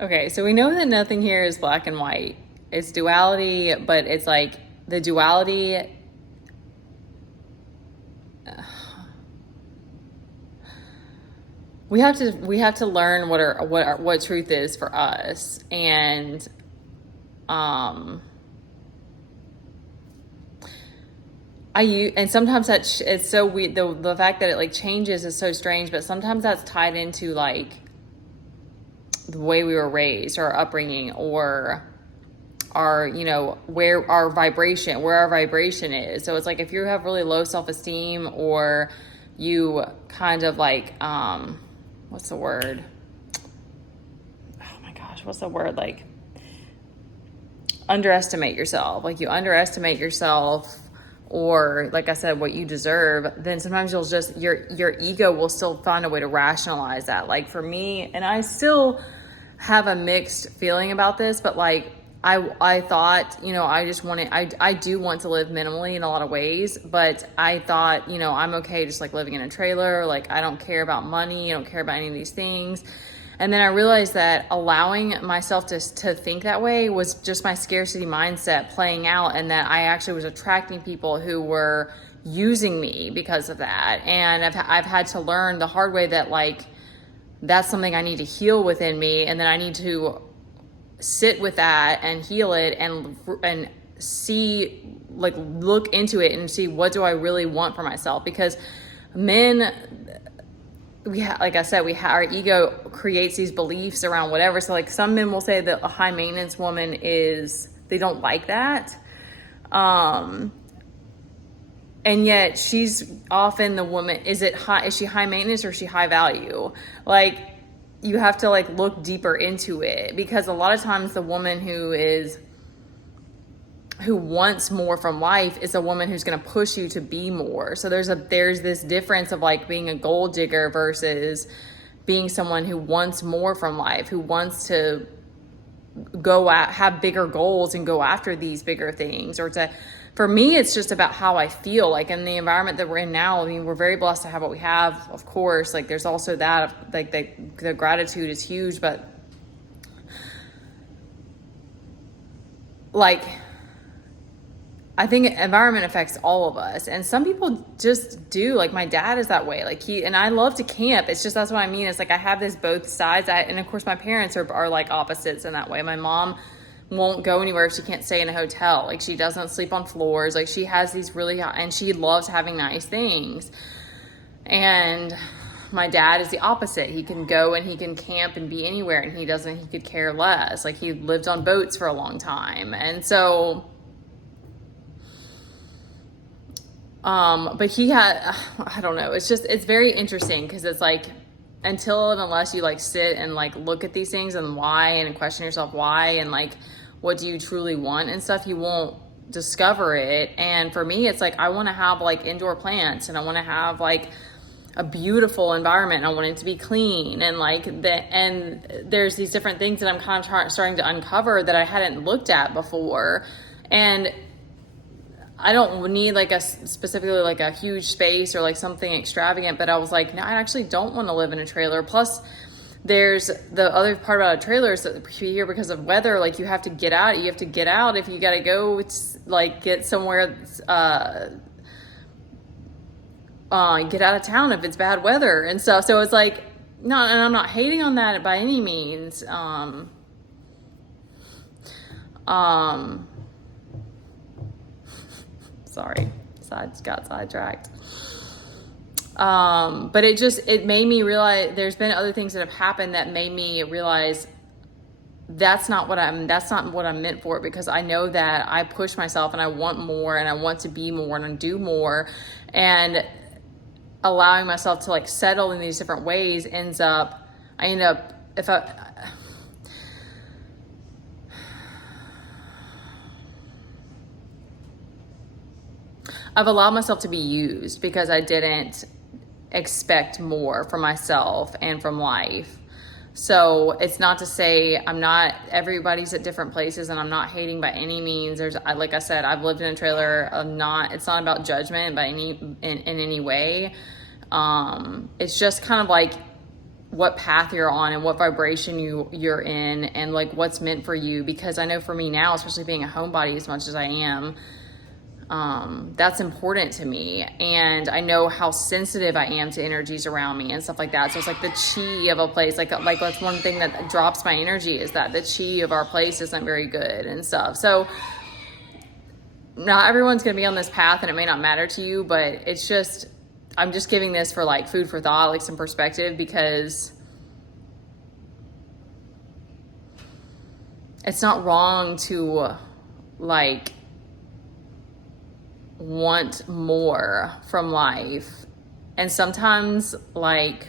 Okay, so we know that nothing here is black and white. It's duality, but it's like the duality. We have to learn what truth is for us, and um, and sometimes it's so weird. The fact that it like changes is so strange, but sometimes that's tied into like the way we were raised, our upbringing, or our, where our vibration is. So it's like if you have really low self-esteem, or you kind of like what's the word? Oh my gosh, what's the word? Like underestimate yourself. Like you underestimate yourself, or like I said, what you deserve, then sometimes you'll just your ego will still find a way to rationalize that. Like for me, and I still have a mixed feeling about this, but like I thought, I just wanted, I do want to live minimally in a lot of ways, but I thought, I'm okay just like living in a trailer. Like I don't care about money. I don't care about any of these things. And then I realized that allowing myself to think that way was just my scarcity mindset playing out, and that I actually was attracting people who were using me because of that. And I've had to learn the hard way that like, that's something I need to heal within me. And then I need to sit with that and heal it, and see, like look into it and see what do I really want for myself. Because men, like I said, our ego creates these beliefs around whatever. So like some men will say that a high maintenance woman they don't like that. And yet she's often the woman, is she high maintenance or is she high value? Like you have to like look deeper into it, because a lot of times the woman who wants more from life is a woman who's going to push you to be more. So there's this difference of like being a gold digger versus being someone who wants more from life, who wants to have bigger goals and go after these bigger things. For me, it's just about how I feel. Like in the environment that we're in now, I mean, we're very blessed to have what we have, of course. Like there's also that, like the gratitude is huge, but like I think environment affects all of us, and some people just do. Like my dad is that way. Like and I love to camp. It's just, that's what I mean. It's like I have this both sides. And of course my parents are like opposites in that way. My mom won't go anywhere if she can't stay in a hotel. Like she doesn't sleep on floors. Like she has these and she loves having nice things. And my dad is the opposite. He can go and he can camp and be anywhere, and he could care less. Like he lived on boats for a long time. And so, but I don't know. It's very interesting, because it's like, until and unless you like sit and like look at these things and why, and question yourself why, and like what do you truly want and stuff, you won't discover it. And for me, it's like I want to have like indoor plants, and I want to have like a beautiful environment, and I want it to be clean, and like and there's these different things that I'm kind of starting to uncover that I hadn't looked at before. And I don't need like specifically like a huge space or like something extravagant, but I was like, no, I actually don't want to live in a trailer. Plus there's the other part about a trailer is that here, because of weather, like you have to get out if you got to go, like get somewhere, get out of town if it's bad weather and stuff. So it's like, no, and I'm not hating on that by any means. Sorry, got sidetracked. But it made me realize there's been other things that have happened that made me realize that's not what I'm meant for, because I know that I push myself and I want more, and I want to be more and do more, and allowing myself to like settle in these different ways I've allowed myself to be used because I didn't expect more from myself and from life. So it's not to say everybody's at different places, and I'm not hating by any means. Like I said, I've lived in a trailer. It's not about judgment in any way. It's just kind of like what path you're on and what vibration you're in, and like what's meant for you. Because I know for me now, especially being a homebody as much as I am, that's important to me, and I know how sensitive I am to energies around me and stuff like that. So it's like the chi of a place, like that's one thing that drops my energy, is that the chi of our place isn't very good and stuff. So not everyone's going to be on this path, and it may not matter to you, but it's just, I'm just giving this for like food for thought, like some perspective, because it's not wrong to like want more from life. And sometimes like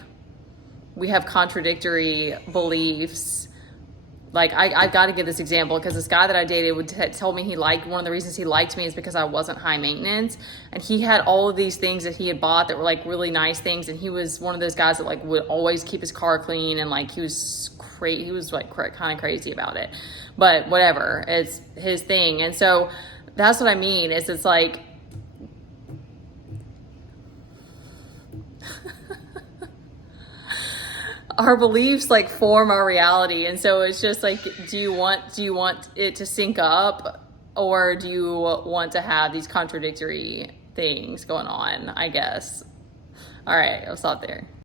we have contradictory beliefs. Like I got to give this example, because this guy that I dated told me he liked, one of the reasons he liked me is because I wasn't high maintenance, and he had all of these things that he had bought that were like really nice things, and he was one of those guys that like would always keep his car clean, and like he was like kind of crazy about it, but whatever, it's his thing. And so that's what I mean, is it's like our beliefs like form our reality. And so it's just like, do you want it to sync up, or do you want to have these contradictory things going on, I guess. All right, I'll stop there.